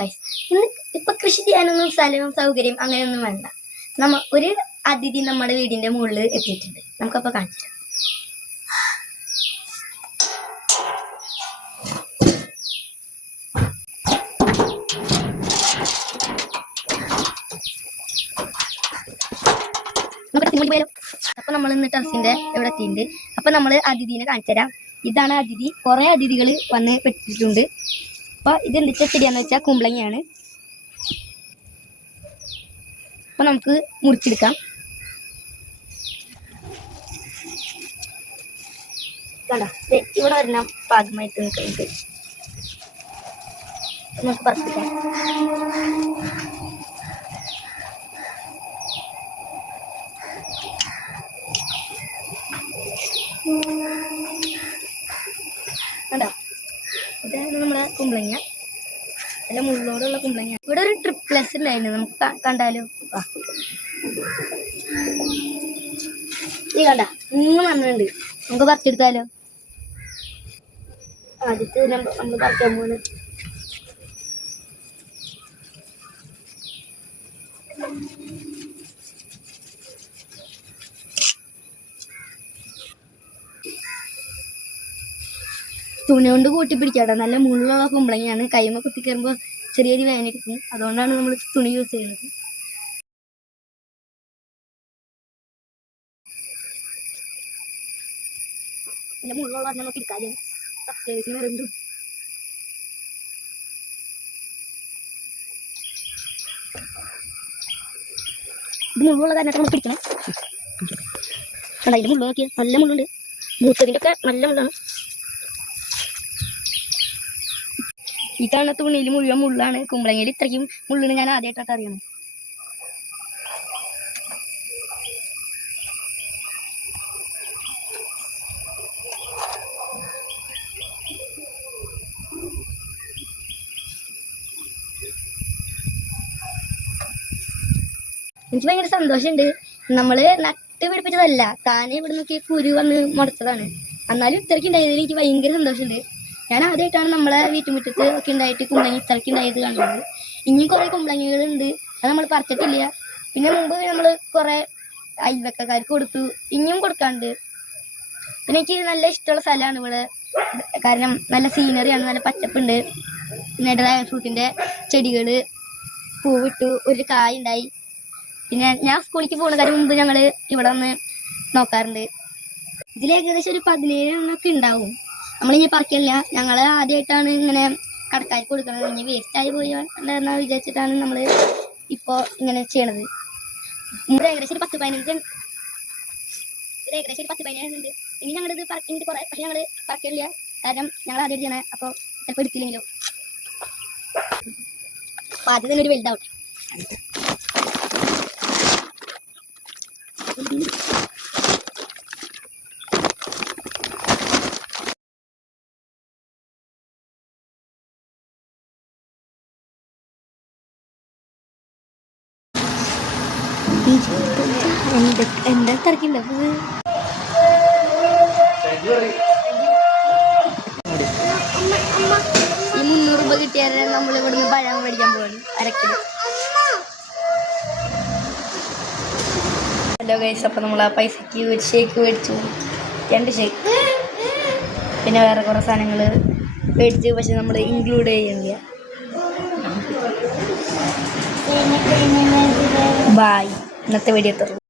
Guys, ഇപ്പൊ കൃഷി ചെയ്യാനൊന്നും സ്ഥലവും സൗകര്യം അങ്ങനെയൊന്നും വേണ്ട. ഒരു അതിഥി നമ്മുടെ വീടിന്റെ മുകളിൽ എത്തിയിട്ടുണ്ട്. നമുക്കപ്പോൾ കാണിച്ചു തരാം. അപ്പൊ നമ്മൾ ഇന്ന് ടെറസിന്റെ ഇവിടെ എത്തിയിട്ടുണ്ട്. അപ്പൊ നമ്മള് അതിഥിനെ കാണിച്ചു തരാം. ഇതാണ് അതിഥി. കുറെ അതിഥികൾ വന്ന് പെട്ടിട്ടുണ്ട്. അപ്പൊ ഇത് എന്തിച്ച ചെടിയാന്ന് വെച്ചാൽ കുമ്പളങ്ങയാണ്. അപ്പൊ നമുക്ക് മുറിച്ചെടുക്കാം. കണ്ടോ, ഇവിടെ വരുന്ന പാകമായിട്ട് നിൽക്കുന്നുണ്ട്. നമുക്ക് പറിച്ചെടുക്കാം. കണ്ടോ, ഇതാണ് നമ്മുടെ കുമ്പളങ്ങ. നല്ല മുള്ളോടുള്ള കുമ്പളങ്ങ. ഇവിടെ ഒരു ട്രിപ്ലസ് ഉണ്ടായിരുന്നു, നമുക്ക് കണ്ടാലോ? ഈ കണ്ട 3 മണ്ണുണ്ട്. നമുക്ക് പറിച്ചെടുത്താലോ? ആദ്യത്തെ നമ്മൾ പറിക്കാൻ പോകുന്നത് തുണി കൊണ്ട് കൂട്ടി പിടിക്കാട്ടോ. നല്ല മുള്ളുള്ള കുമ്പളങ്ങയാണ്. കൈമ കുത്തി കയറുമ്പോൾ ചെറിയൊരു വേദന എടുക്കും. അതുകൊണ്ടാണ് നമ്മൾ തുണി യൂസ് ചെയ്യുന്നത്. നല്ല മുള്ളുള്ള പറഞ്ഞാൽ നമുക്ക് എടുക്കാതെ വരുന്നുണ്ട്. ഇത് മുള്ളുള്ള കാരണമൊക്കെ നമുക്ക് പിടിക്കണം. അതിന്റെ മുള്ളു നോക്കിയാൽ നല്ല മുള്ളുണ്ട്. മൂത്തതിൻ്റെ ഒക്കെ നല്ല മുള്ളാണ്. ഈ കാണുന്ന തുണിയിൽ മുഴുവൻ മുള്ളാണ്. കുമ്പളങ്ങയിൽ ഇത്രയ്ക്കും മുള്ളിന് ഞാൻ ആദ്യമായിട്ടാണ് അറിയണം. എനിക്ക് ഭയങ്കര സന്തോഷമുണ്ട്. നമ്മള് നട്ട് പിടിപ്പിച്ചതല്ല, താനെ ഇവിടെ നോക്കി കുരു വന്ന് മുടച്ചതാണ്. എന്നാലും ഇത്രയ്ക്ക് ഉണ്ടായതിൽ എനിക്ക് ഭയങ്കര സന്തോഷമുണ്ട്. ഞാൻ ആദ്യമായിട്ടാണ് നമ്മളെ വീട്ടുമുറ്റത്ത് ഒക്കെ ഉണ്ടായിട്ട് കുമ്പളങ്ങ ഇത്രയ്ക്ക് ഉണ്ടായത് കാണുന്നത്. ഇനിയും കുറെ കുമ്പളങ്ങകളുണ്ട്, അത് നമ്മൾ പറിച്ചിട്ടില്ല. പിന്നെ മുമ്പ് നമ്മൾ കുറെ അയൽവക്കക്കാർക്ക് കൊടുത്തു, ഇനിയും കൊടുക്കാണ്ട്. പിന്നെ എനിക്ക് നല്ല ഇഷ്ടമുള്ള സ്ഥലമാണ് ഇവിടെ. കാരണം നല്ല സീനറിയാണ്, നല്ല പച്ചപ്പുണ്ട്. പിന്നെ ഡ്രാഗൺ ഫ്രൂട്ടിന്റെ ചെടികള് പൂവിട്ടു, ഒരു കായ് ഉണ്ടായി. പിന്നെ ഞാൻ സ്കൂളിലേക്ക് പോകുന്നതിന് മുമ്പ് ഞങ്ങൾ ഇവിടെ വന്ന് നോക്കാറുണ്ട്. ഇതിൽ ഏകദേശം ഒരു 17 എണ്ണമൊക്കെ ഉണ്ടാവും. നമ്മളിങ്ങനെ പറിക്കില്ല. ഞങ്ങൾ ആദ്യമായിട്ടാണ് ഇങ്ങനെ കടക്കാർക്ക് കൊടുക്കുന്നത്. ഇനി വേസ്റ്റ് ആയി പോയി എന്ന് വിചാരിച്ചിട്ടാണ് നമ്മൾ ഇപ്പോൾ ഇങ്ങനെ ചെയ്യണത്. ഏകദേശം ഒരു 10-15 ഉണ്ട്. ഇനി ഞങ്ങളിത് പറിക്കുന്നത് കുറെ, പക്ഷെ ഞങ്ങൾ പറിക്കില്ല. കാരണം ഞങ്ങൾ ആദ്യം ചെയ്യണേ. അപ്പോൾ ചിലപ്പോൾ എടുത്തില്ലെങ്കിലോ. അപ്പോൾ ആദ്യം തന്നെ ഒരു വലുതാവട്ടെ. എന്താ തിരക്കില്ല? ഈ 300 രൂപ കിട്ടിയാൽ നമ്മൾ ഇവിടുന്ന് പഴം മേടിക്കാൻ പോകണം, അരക്കിലോ. ഹലോ ഗൈസ്, അപ്പം നമ്മൾ ആ പൈസക്ക് ഒരു ഷേക്ക് മേടിച്ചു, 2 ഷേക്ക്. പിന്നെ വേറെ കുറേ സാധനങ്ങൾ മേടിച്ചു, പക്ഷെ നമ്മൾ ഇൻക്ലൂഡ് ചെയ്യുന്നില്ല. ബായ്. ഇന്നത്തെ വീഡിയോ